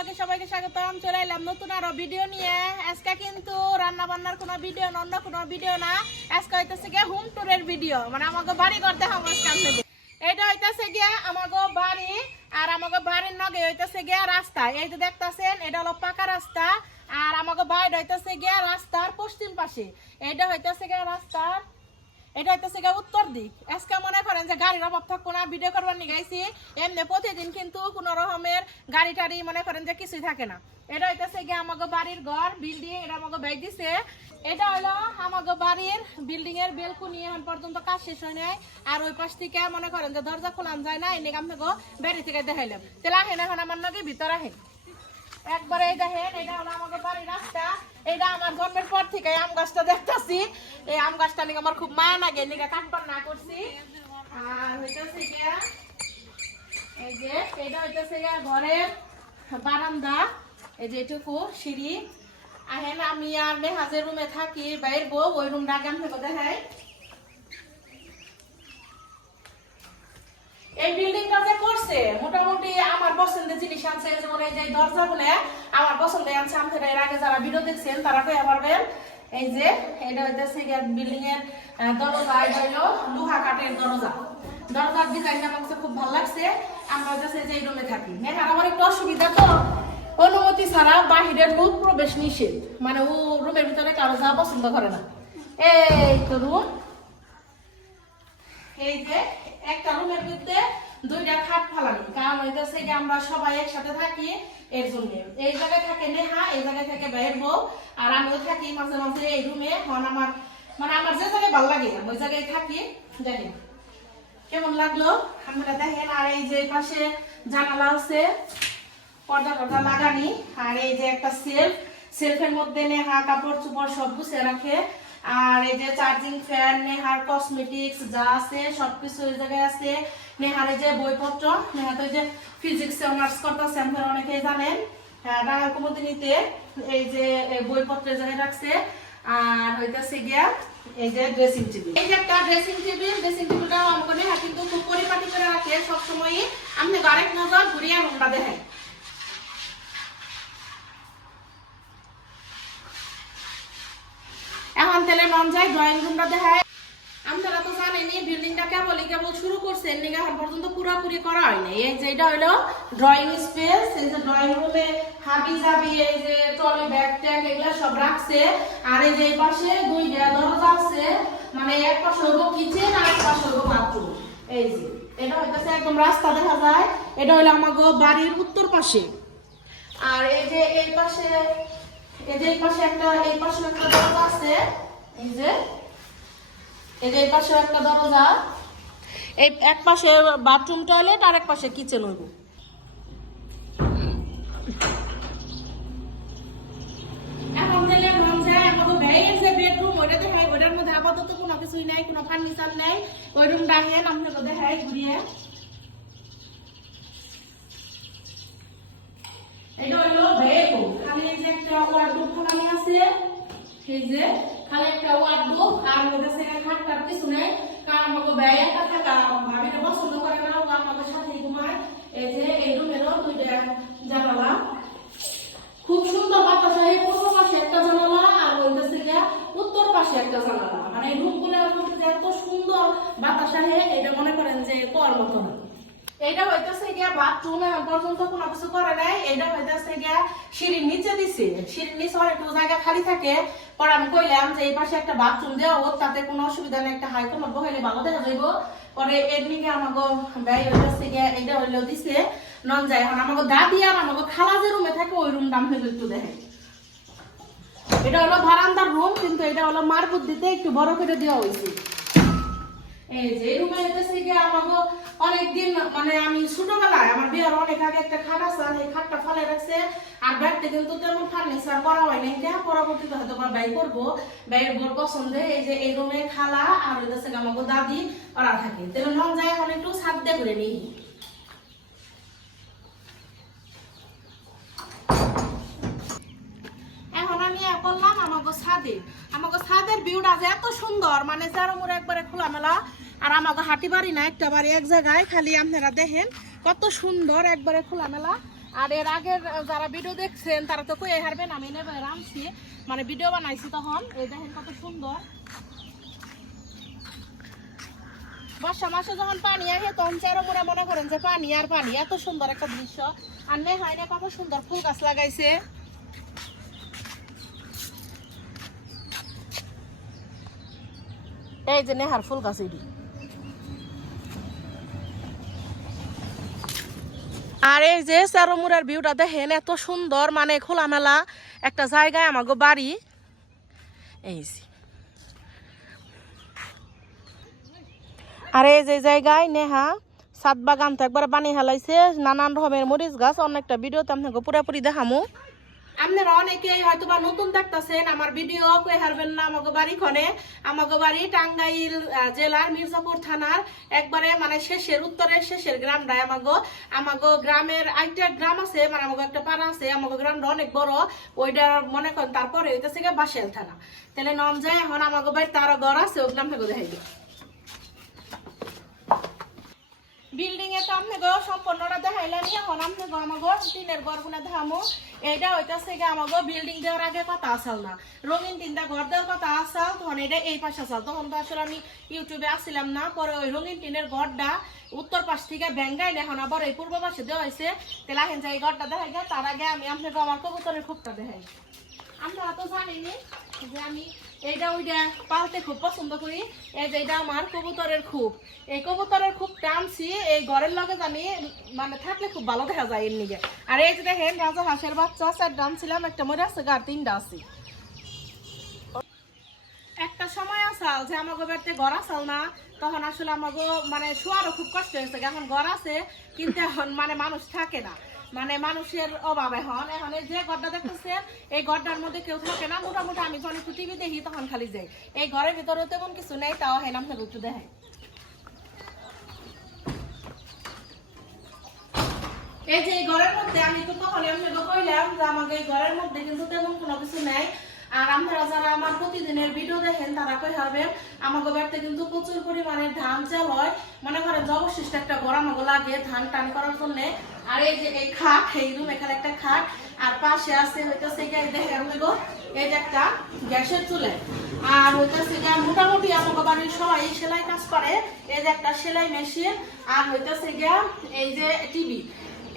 ব্লগে সবাইকে স্বাগতম। চলে এলাম নতুন আরো ভিডিও নিয়ে। আজকে কিন্তু রান্না বান্নার কোনো ভিডিও না, অন্য কোনো ভিডিও না। আজকে হইতেছে গিয়ে হোম ট্যুরের ভিডিও, মানে আমাকে বাড়ি করতে হবে আজকে আপনাদের। এইটা হইতেছে গিয়ে আমাকে বাড়ি, আর আমাকে বাড়ির নগে হইতেছে গিয়ে রাস্তা। এই যে দেখতেছেন এটা হলো পাকা রাস্তা, আর আমাকে বাড়ি হইতেছে গিয়ে রাস্তার পশ্চিম পাশে। এইটা হইতেছে গিয়ে রাস্তার, এটা হইতেছে গিয়ে উত্তর দিক। আজকে মনে করেন যে গাড়ির অভাব থাকবো না, ভিডিও করবার নিয়ে গাইছি। এমনি প্রতিদিন কিন্তু কোনো রকমের গাড়ি টাড়ি মনে করেন যে কিছুই থাকে না। এটা হইতেছে গিয়ে আমাকে বাড়ির ঘর বিল্ডিং, এটা আমাকে বাইক দিছে। এটা হলো আমাকে বাড়ির বিল্ডিং এর বেলকুনি, এখন পর্যন্ত কাজ শেষ হয় নাই। আর ওই পাশ থেকে মনে করেন যে দরজা খোলান যায় না, এনে আপনাকে বাড়ি থেকে দেখাইলাম। তাহলে আহেন এখন আমার নাকি ভিতর আহেন একবারে। এই দেখেন এটা হলো আমাদের বাড়ির রাস্তা। এটা আমার জন্মের পর থেকে আম গাছটা দেখতেছি। এই আম গাছটা নিয়ে আমার খুব মায়া লাগে, নিয়ে কাটপার না করছি। আর হইতেছে গিয়া এই যে এটা হইতেছে গিয়া ঘরের বারান্দা। এই যে এটুকু সিঁড়ি। আহেন আমি আর নেহাজের রুমে থাকি, বাইর বউ ওই রুমটা আগে আমি দেখাই। এই বিল্ডিংটা যে করছে মোটামুটি আমার পছন্দের জিনিস আনছে, যেমন এই যে দরজাগুলো আমার পছন্দের আনছে। আমাদের এর আগে যারা ভিডিও দেখছেন তারা কইয়া পারবেন। এই যে এটা হইতেছে বিল্ডিং এর দরজা, এটা হলো লোহা কাঠের দরজা। দরজার ডিজাইনটা আমার কাছে খুব ভালো লাগছে। আমরা হইতেছে যে এই রুমে থাকি। এখন আমার একটু অসুবিধা, তো অনুমতি ছাড়া বাহিরের লোক প্রবেশ নিষেধ, মানে ও রুমের ভিতরে কারো যাওয়া পছন্দ করে না। এই তো রুম। এই যে একটা রুমের মধ্যে দুইটা খাট ফালানি, কারণ হইতেছে যে আমরা সবাই একসাথে থাকি এর জন্য। এই জায়গায় থাকে নেহা, এই জায়গায় থাকে ভাইয়ের বউ, আর আমিও থাকি মাঝে মাঝে এই রুমে। আমার মানে আমার যে জায়গায় ভালো লাগে ওই জায়গায় থাকি। দেখেন কেমন লাগলো আপনারা দেখেন। আর এই যে পাশে জানালা আছে, পর্দা টর্দা লাগানি। আর এই যে একটা সেলফের মধ্যে নেহা কাপড় চোপড় সব গুছিয়ে রাখে। আর এই যে চার্জিং ফ্যান, নেহার কসমেটিক্স যা আছে সবকিছু এই জায়গায় আছে। নেহার এই যে বইপত্র, নেহা তো এই যে ফিজিক্সে অনার্স করতেছে, আপনারা অনেকেই জানেন। হ্যাঁ, কুমুদিনীতে এই যে বইপত্রের জায়গায় রাখছে। আর হইতেছে গিয়া এই যে ড্রেসিং টেবিল, এই যে একটা ড্রেসিং টেবিলটা আমাকে নেহা কিন্তু খুব পরিপাটি করে রাখে সবসময়ই। আপনি আরেক নজর ঘুরিয়ে আমরা দেখেন। এখন তেলে মন যায় ড্রয়িং রুমটা দেখায়। আপনারা তো জানেনই বিল্ডিংটা কেবল শুরু করছেন, এখন পর্যন্ত পুরোপুরি করা হয়নি। এই যে এটা হলো ড্রয়িং স্পেস। এই যে ড্রয়িং রুমে হাবি জাবি, এই যে ট্রলি ব্যাগ ট্যাগ এগুলা সব রাখছে। আর এই যে এই পাশে দুইটা দরজা আছে, মানে এক পাশে হলো কিচেন আর এক পাশে হলো বাথরুম। এই যে এটা হইতেছে একদম রাস্তা দেখা যায়। এটা হলো আমাগো বাড়ির উত্তর পাশে। আর এই যে এই পাশে এই পাশে একটা দরজা আছে। এই যে এই পাশে একটা দরজা। এই এক পাশে বাথরুম টয়লেট আর এক পাশে কিচেন হইব। এখন দিলে মন যায় আমাদের ভাইয়ের যে বেডরুম, ওইটা দেখাই। ওইটার মধ্যে আপাতত কোনো কিছুই নাই, কোনো ফার্নিচার নাই। ওই রুমটা হেন আপনাকে দেখাই ঘুরিয়ে। এটা হলো বেডরুম। খালি এই যে একটা ওয়ার্ডরোব খালি আছে, এই যে খালি একটা ওয়ার্ডরোব। আর ওদের থেকে খাটটা কিছু নেই, কারণ আমাকে ব্যয় একা থাকা ভাবিটা পছন্দ করে না, ও আমাদের সাথে ঘুমায়। এই যে এই রুমেরও দুইটা জানালা, খুব সুন্দর বাতাস হয়। পূর্ব পাশে একটা জানালা আর ওই থেকে উত্তর পাশে একটা জানালা, মানে এই রুমগুলোর মধ্যে এত সুন্দর বাতাস হয়, এটা মনে করেন যে কর মতো না। এইটা হইতেছে গিয়া বাথরুম, এখন পর্যন্ত কোনো কিছু করে নাই। এইটা হইতেছে গিয়া সিঁড়ির নিচে দিছে। সিঁড়ির নিচে অনেকটু জায়গা খালি থাকে। পরে আমি কইলাম যে এই পাশে একটা বাথরুম দেওয়া হোক, তাতে কোনো অসুবিধা নেই, একটা হাই কোনো বহাইলে ভালো দেখা যাইব। পরে এর নিকে আমাকে ব্যয় হইতেছে গিয়া এইটা হইলেও দিছে নন যায়। এখন আমাকে দাদি আর আমাকে খালা যে রুমে থাকে ওই রুমটা আমি একটু দেখে। এটা হলো বারান্দার রুম, কিন্তু এটা হলো মার বুদ্ধিতে একটু বড় করে দেওয়া হয়েছে। এই যে রুমে হইতেছে গিয়া আমাকে অনেকদিন, মানে আমি ছোটবেলায় আমার বিয়ের অনেক আগে একটা খাট আছে, এই খাটটা ফেলে রাখছে। আর ব্যাগতে কিন্তু তেমন ফার্নিচার করা হয় নাই, পরবর্তীতে হয়তো বা ব্যয় করবো। ব্যয়ের বোর পছন্দে এই যে এই রুমে খালা আর হইতেছে আমাকে দাদি ওরা থাকে। তেমন মন যায় এখন একটু ছাদ দিয়ে ঘুরে নিই। এখন আমি বললাম আমাকে ছাদের ভিউটা যে এত সুন্দর, মানে চারোমুড়ে একবারে খোলামেলা। আর আমাকে হাঁটি বাড়ি না, একটা বাড়ি এক জায়গায়, খালি আপনারা দেখেন কত সুন্দর একবারে খোলামেলা। আর এর আগের যারা ভিডিও দেখছেন তারা তো কই হারবেন আমি নেবে রামছি মানে ভিডিও বানাইছি তখন এই দেখেন কত সুন্দর বর্ষা মাসে যখন পানি আসে তখন চারোমুড়া মনে করেন যে পানি আর পানি এত সুন্দর একটা দৃশ্য আর নেহাই কত সুন্দর ফুল গাছ লাগাইছে এই যে নেহার ফুল গাছ এটি আর এই যে চারোমুড়ার ভিউটা দেখেন এত সুন্দর মানে খোলামেলা একটা জায়গায় আমাগো বাড়ি এই আর এই যে জায়গায় নেহা সাত বাগান তো একবার বানিয়ে হেলাইছে নানান রকমের মরিচ গাছ অনেকটা ভিডিওতে আপনাকে পুরোপুরি দেখামু আপনারা অনেকেই হয়তো বা নতুন দেখতেছেন আমার ভিডিও কই হারবেন না আমাগো বাড়ি খনে আমাগো বাড়ি টাঙ্গাইল জেলার মির্জাপুর থানার একবারে মানে শেষের উত্তরের শেষের গ্রামটা আমাগো গ্রামের আরেকটা গ্রাম আছে মানে আমাগো একটা পাড়া আছে আমাগো গ্রামটা অনেক বড় ওইটা মনে করেন তারপরে হইতেছে গিয়ে বাসেল থানা তাহলে নাম যায় এখন আমাগো বাড়িতে আরো ঘর আছে ওগুলো আপনাকে দেখাইবে বিল্ডিং এ তো আপনাকে সম্পূর্ণটা দেখাইলাম এখন আপনাকে আমাগো টিনের ঘরগুলো দেখামো এইটা হইতেছে গিয়ে আমাগো বিল্ডিং দেওয়ার আগে কথা আসল না রঙিন তিনটা ঘর দেওয়ার কথা আসল তখন এটা এই পাশে আসল তখন তো আসলে আমি ইউটিউবে আসছিলাম না পরে ওই রঙিন টিনের ঘরটা উত্তর পাশ থেকে ব্যাঙ্গাই এখন আবার এই পূর্ব পাশে দেওয়া হয়েছে তাহলে এখন এই ঘরটা দেখাই গিয়ে তার আগে আমি আপনাকে আমার কবুতরের খুবটা দেখাই আপনারা তো জানেনি যে আমি এইটা ওইটা পালতে খুব পছন্দ করি এই যে এটা আমার কবুতরের খুব এই কবুতরের খুব টানছি এই ঘরের লগে জানি মানে থাকলে খুব ভালো দেখা যায় এর নিগে আর এই যে দেখেন রাজা হাঁসের বাচ্চা 4টা আনছিলাম একটা মরে আছে আর 3টা আছে একটা সময় আসাল যে আমাকে বাড়িতে ঘর আসাল না তখন আসলে আমাকে মানে শোয়ারও খুব কষ্ট হয়েছে এখন ঘর আছে কিন্তু এখন মানে মানুষ থাকে না মানে মানুষের অভাব এখন এখন যে ঘরটা দেখতেছেন এই ঘরটার মধ্যে কেউ থাকে না মোটামুটি আমি যখন একটু টিভি দেখি তখন খালি যাই এই ঘরের ভিতরে তেমন কিছু নেই তাও হেন আপনাকে একটু দেখাই এই যে এই ঘরের মধ্যে আমি তো তখন আপনাকে কইলাম যে আমাকে এই ঘরের মধ্যে কিন্তু তেমন কোনো কিছু নেই আর আপনারা যারা আমার প্রতিদিনের ভিডিও দেখেন তারা কই হারবেন আমাকে বাড়িতে কিন্তু প্রচুর পরিমাণে ধান চাল হয় মনে করেন যে অবশিষ্ট একটা ঘর আমাকে লাগে ধান টান করার জন্য আর এই যে এই খাট এই রুম এখানে একটা খাট আর পাশে আছে হইতেছে গিয়ে দেখেন এই যে একটা গ্যাসের চুলে আর হইতেছে গিয়ে মোটামুটি আমাকে বাড়ির সবাই সেলাই কাজ করে এই যে একটা সেলাই মেশিন আর হইতেছে গিয়ে এই যে টিভি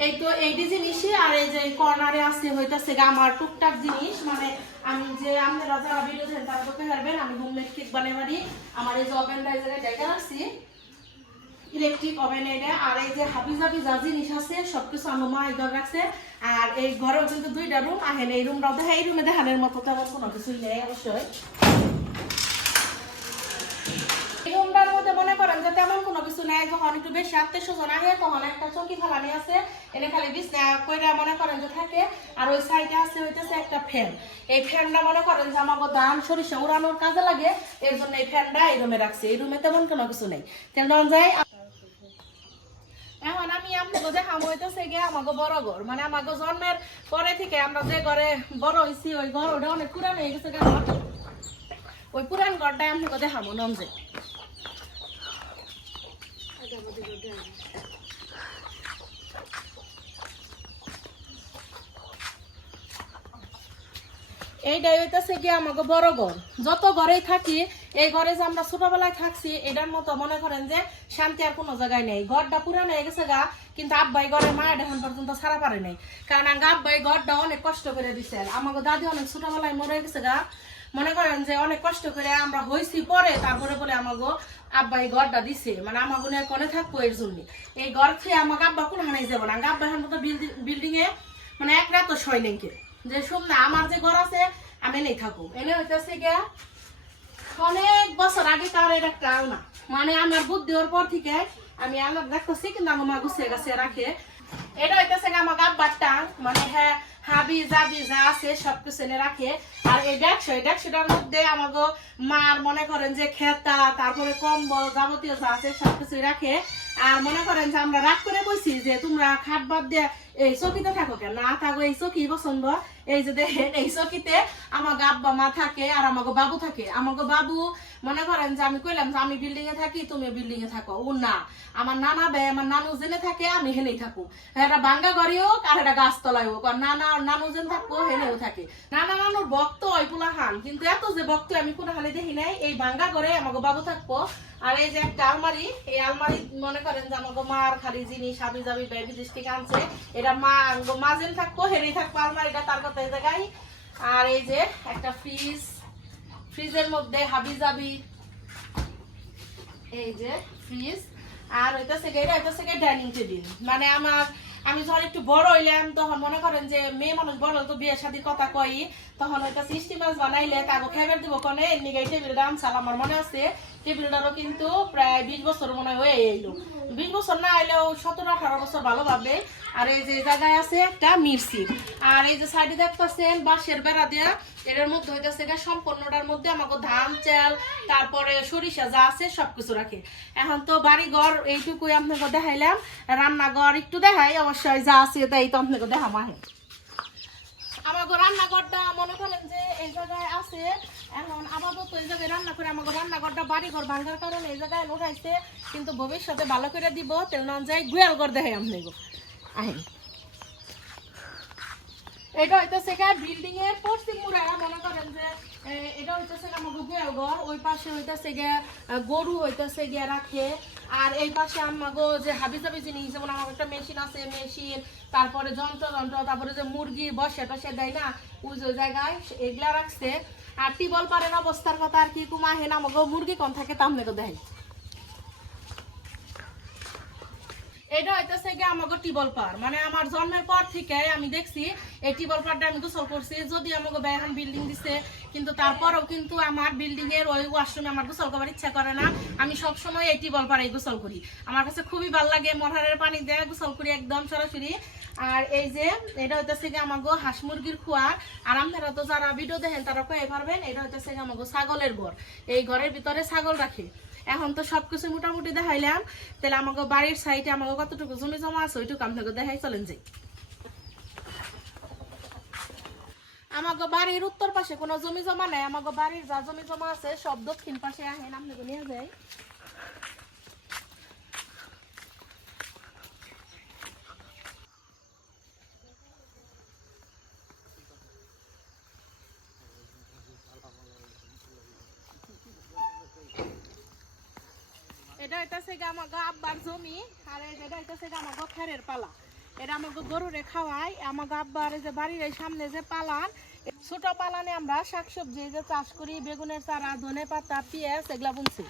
এই তো এইটি জিনিসই আর এই যে কর্নারে আছে হইতেছে আমার টুকটাক জিনিস মানে আমি যে আপনারা যারা ভিডিও দেখেন তারা করতে পারবেন আমি হোমমেড কেক বানিয়ে পারি আমার এই যে ওভেনটা এই জায়গায় জায়গা রাখছি ইলেকট্রিক ওভেন এটা আর এই যে হাবিজাবি যা জিনিস আছে সবকিছু আমার মা এই ঘর রাখছে আর এই ঘরেও কিন্তু 2টা রুম আহেন এই রুমটাও দেখা এই রুমে দেখানোর মতো তেমন কোনো কিছুই নেই অবশ্যই এই রুমটার মধ্যে মনে করেন যে তেমন কোনো কিছু নেই যখন একটু বেশি আত্মীয়-স্বজন আহে তখন একটা চৌকি ফালানি আছে এনে খালি বিছনা কইরা মনে করেন যে থাকে আর ওই সাইডে আছে হইতেছে একটা ফ্যান এই ফ্যানটা মনে করেন যে আমাকে ধান সরিষা উড়ানোর কাজে লাগে এর জন্য এই ফ্যানটা এই রুমে রাখছি এই রুমে তেমন কোনো কিছু নেই তেমন যায় এখন আমি আপনাকে দেখাবো হইতেছে গিয়ে আমাকে বড় ঘর মানে আমাকে জন্মের পরে থেকে আমরা যে ঘরে বড় হয়েছি ওই ঘর ওটা অনেক পুরান হয়ে গেছে কেন ওই পুরান ঘরটাই আপনাকে দেখাবো নমজে এইটাই হইতেছে গিয়ে আমাকে বড় ঘর যত ঘরেই থাকি এই ঘরে যে আমরা ছোটবেলায় থাকছি এটার মতো মনে করেন যে শান্তি আর কোনো জায়গায় নেই ঘরটা পুরানো হয়ে গেছে গা কিন্তু আব্বাই ঘরে মা এখন পর্যন্ত ছাড়া পারে নাই কারণ আব্বাই ঘরটা অনেক কষ্ট করে দিছে আমাকে দাদি অনেক ছোটবেলায় মরে গেছে গা মনে করেন যে অনেক কষ্ট করে আমরা হয়েছি পরে তারপরে বলে আমাকে আব্বাই ঘরটা দিছে মানে আমাকে নিয়ে কোনে থাকবো এর জন্য এই ঘর খেয়ে আমাকে আব্বা কোন হানাই যাবো না আব্বা এখন মতো বিল্ডিং এ মানে এক রাত শয় নেই যে শুন না আমার যে ঘর আছে আমি নেই থাকবো এনে হইতেছে গিয়া অনেক বছর আগে তার এটা একটা আলনা মানে আমার বুদ্ধি হওয়ার পর থেকে আমি আলাদা দেখতেছি কিন্তু আমার মা গুছিয়ে গাছিয়ে রাখে এটা হইতেছে আমার আব্বারটা মানে হ্যাঁ হাবি জাবি যা আছে সবকিছু এনে রাখে আর এই ডেকশোটার মধ্যে আমাকে মার মনে করেন যে খেতা তারপরে কম্বল যাবতীয় যা আছে সবকিছু রাখে আর মনে করেন যে আমরা রাগ করে বসি যে তোমরা খাট বাদ দিয়ে এই চকিতে থাকো কেন না থাকো, এই চকি পছন্দ। এই যে দেখেন এই চকিতে আমার আব্বা মা থাকে আর আমাকে বাবু থাকে। আমাকে বাবু মনে করেন যে আমি কইলাম যে আমি বিল্ডিং এ থাকি তুমি বিল্ডিং এ থাকো, ও না, আমার নানা বে আমার নানু জেনে থাকে আমি হেনেই থাকু। এটা বাঙ্গা ঘরে হোক আর এটা গাছতলায় হোক, আর নানা নানু যেন থাকবো হেনেও থাকে। নানা নানুর ভক্ত ওই পোলা খান, কিন্তু এত যে ভক্ত আমি কোনো হালে দেখি নাই। এই বাঙ্গা ঘরে আমাকে বাবু থাকবো। আর এই যে একটা আলমারি, এই আলমারি মনে করেন যে আমাকে মার খালি জিনিস হাবি জাবি বেবি দৃষ্টি আনছে, এটা মা যেন থাকবো হেনেই থাকবো আলমারিটা, তার কথা এই জায়গায়। আর এই যে একটা ফ্রিজ, ফ্রিজের মধ্যে হাবি জাবি, এই যে ফ্রিজ। আর হইতাছে এটা হইতাছে ডাইনিং টেবিল। মানে আমি যখন একটু বড় হইলাম তখন মনে করেন যে মেয়ে মানুষ বড় তো বিয়ে শাদীর কথা কই, তখন হইতাছে স্টিম মাছ বানাইলে তাকে খাইবার দিব কোনে এমনি এই টেবিলটা আনছাল। আমার মনে আছে টেবিলটারও কিন্তু প্রায় 20 বছর মনে হয়ে এলো, 20 বছর না এলেও 17-18 বছর ভালোভাবে। আর এই যে জায়গায় আছে একটা মির্চি। আর এই যে সাইডে দেখতেছেন বাঁশের বেড়া দেয়া, এটার মধ্যে হইতাছে সম্পূর্ণটার মধ্যে আমাকে ধান চাল তারপরে সরিষা যা আছে সবকিছু রাখে। এখন তো বাড়ি ঘর এইটুকুই আপনাকে দেখাইলাম, রান্নাঘর একটু দেখাই অবশ্যই যা আছে তাই তো আপনাকে দেখাম। আহে আমাকে রান্নাঘরটা মনে করেন যে এই জায়গায় আছে। এখন আপাতত এই জায়গায় রান্না করে আমাকে রান্নাঘরটা বাড়ি ঘর ভাঙার কারণে এই জায়গায় উঠাইছে, কিন্তু ভবিষ্যতে ভালো করে দিব তেল না যাই গুয়াল ঘর দেখাই আপনাকে। আহেন এটা হইতেছে বিল্ডিং এর পশ্চিম মুড়ায়, মনে করেন যে এটা হইতেছে আমাকে গোয়াল ঘর, ওই পাশে হইতেছে গরু হইতেছে গিয়ে রাখে। আর এই পাশে আমাকে যে হাবি জাবি জিনিস, যেমন আমার একটা মেশিন আছে, মেশিন তারপরে যন্ত্র, তারপরে যে মুরগি বসে টসে দেয় না ওই যে জায়গায় এগুলা রাখছে। আর টিবল পারেন অবস্থার কথা আর কি কুমা হেন আমাকে মুরগি কম থাকে তামনে তো দেয়। এটা হইতেছে আমাকে টিবল পার, মানে আমার জন্মের পর থেকে আমি দেখছি এই টিবল পারটা আমি গোসল করছি। যদি আমাকে এখন বিল্ডিং দিছে, কিন্তু তারপরেও কিন্তু আমার বিল্ডিং এর ওই ওয়াশরুমে আমার গোসল করার ইচ্ছা করে না। আমি সব সময় এই টিবল পাড়াই গোসল করি, আমার কাছে খুবই ভালো লাগে। মরহারের পানি দিয়ে গোসল করি একদম সরাসরি। আর এই যে এটা হইতেছে আমাকে হাঁস মুরগির খোয়ার। আর আপনারা তো যারা ভিডিও দেখেন তারা কয়ে পারবেন, এটা হইতেছে আমাকে ছাগলের ঘর। এই ঘরের ভিতরে ছাগল রাখে। এখন তো সবকিছু মোটামুটি দেখাইলাম, তাহলে আমাকে বাড়ির সাইডে আমাকে কতটুকু জমি জমা আছে ওইটুকু আপনাকে দেখাই চলেন যাই। আমাকে বাড়ির উত্তর পাশে কোনো জমি জমা নাই, আমাকে বাড়ির যা জমি জমা আছে সব দক্ষিণ পাশে আহেন আপনাকে নিয়ে যাই। এটা হইতাছে আমাকে আব্বার জমি। আর এটা হইতাছে আমাকে খেরের পালা, এটা আমাকে গরুরে খাওয়াই। আমাকে আব্বার যে বাড়ির এই সামনে যে পালান, ছোট পালানে আমরা শাকসবজি যে চাষ করি, বেগুনের চারা, ধনে পাতা, পেঁয়াজ এগুলা বুনছি।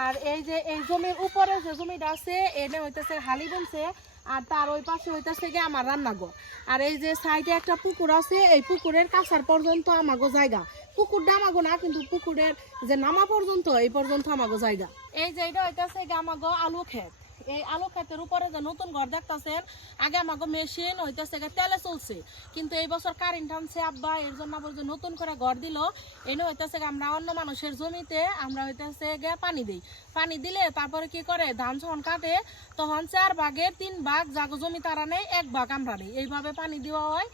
আর এই যে এই জমির উপরে যে জমিটা আছে এটা হইতেছে হালি বুনছে। আর তার ওই পাশে হইতেছে আমার রান্নাঘর। আর এই যে সাইডে একটা পুকুর আছে, এই পুকুরের কাছার পর্যন্ত আমাগো জায়গা। পুকুরটা আমাগো না, কিন্তু পুকুরের যে নামা পর্যন্ত এই পর্যন্ত আমাগো জায়গা। এই যে এটা হইতেছে আমাগো আলু ক্ষেত। এই আলু ক্ষেতের উপরে যে নতুন ঘর দেখতেছেন, আগে আমাকে মেশিন হইতেছে তেলে চলছে, কিন্তু এই বছর কারেন্ট আনছে আব্বা, এর জন্য আবার যে নতুন করে ঘর দিল। এনে হইতেছে আমরা অন্য মানুষের জমিতে আমরা হইতেছে পানি দিই। পানি দিলে তারপরে কি করে ধান যখন কাটে তখন 4 ভাগের 3 ভাগ যাকে জমি তারা নেই, 1 ভাগ আমরা নেই, এইভাবে পানি দেওয়া হয়।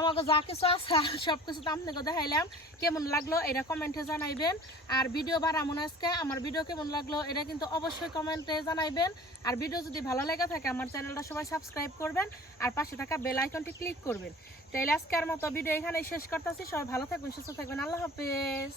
আমাকে যা কিছু আছে সবকিছু তো আপনাকে দেখাইলাম। কেমন লাগলো এটা কমেন্টে জানাইবেন। আর ভিডিও বানাবো আজকে, আমার ভিডিও কেমন লাগলো এটা কিন্তু অবশ্যই কমেন্টে জানাইবেন। আর ভিডিও যদি ভালো লেগে থাকে আমার চ্যানেলটা সবাই সাবস্ক্রাইব করবেন আর পাশে থাকা বেল আইকনটি ক্লিক করবেন। তাইলে আজকের মতো ভিডিও এখানেই শেষ করতেছি। সবাই ভালো থাকবেন, সুস্থ থাকবেন, আল্লাহ হাফেজ।